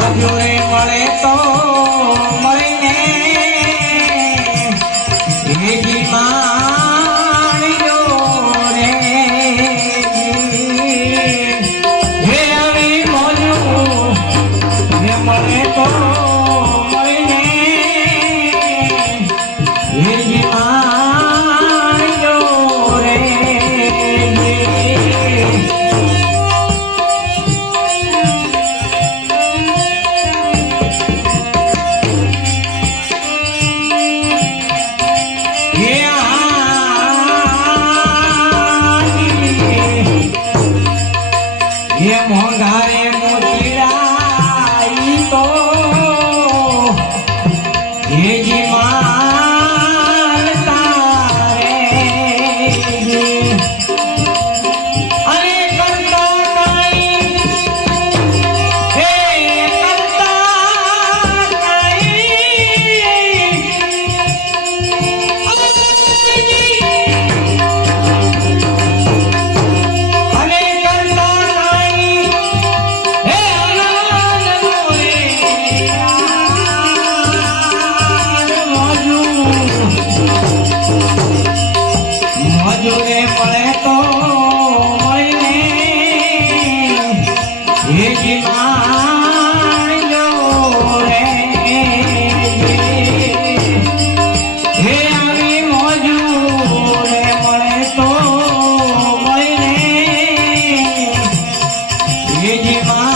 મજૂરે મળે તો ये मोहन धारी হে মা